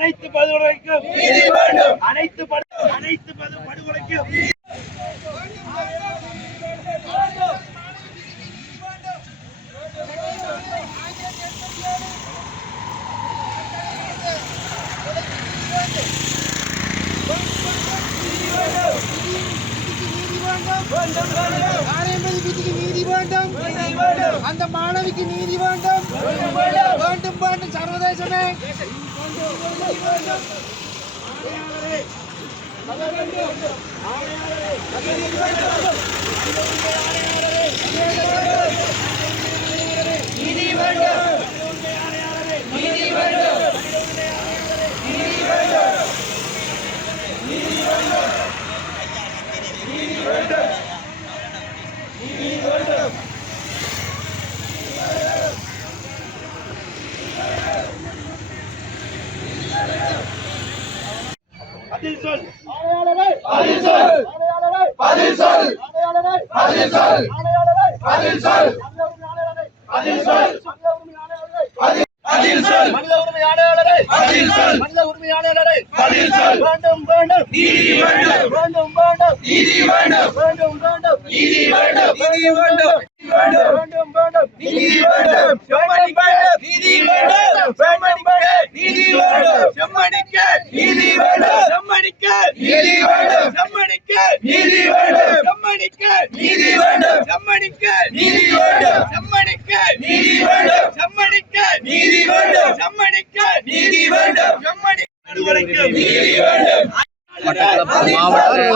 அனைத்து படுகொலைக்கும் நீதி வேண்டும் அனைத்து படு- அனைத்து படு- படுகொலைக்கும் காரியமதிப்பிக்கு நீதி வேண்டும் அந்த மாணவிக்கு நீதி வேண்டும் வேண்டும் வேண்டும் சர்வதேசமே ஆணையாளரே பதில் சொல். பதில் சொல். பதில் சொல். பதில் சொல். பதில் சொல். பதில் சொல். பதில் சொல். மனித உரிமை ஆணையாளரே பதில் சொல். மனித உரிமை ஆணையாளரே பதில் சொல். வேண்டும் வேண்டும். நீதி வேண்டும். வேண்டும் வேண்டும். நீதி வேண்டும். வேண்டும் வேண்டும். நீதி வேண்டும். நீதி வேண்டும். வேண்டும். வேண்டும் நீதி வேண்டும். செம்மணிக்க நீதி வேண்டும். செம்மணிக்க நீதி வேண்டும். செம்மணிக்க நீதி வேண்டும். கம்பெனிக்க நீதி வேண்டும் கம்பெனிக்க நீதி வேண்டும் கம்பெனிக்க நீதி வேண்டும் கம்பெனிக்க நீதி வேண்டும் கம்பெனிக்க நீதி வேண்டும் கம்பெனிக்க நீதி வேண்டும் கம்பெனிக்க நீதி வேண்டும் கம்பெனி நீதி வேண்டும் மாவட்ட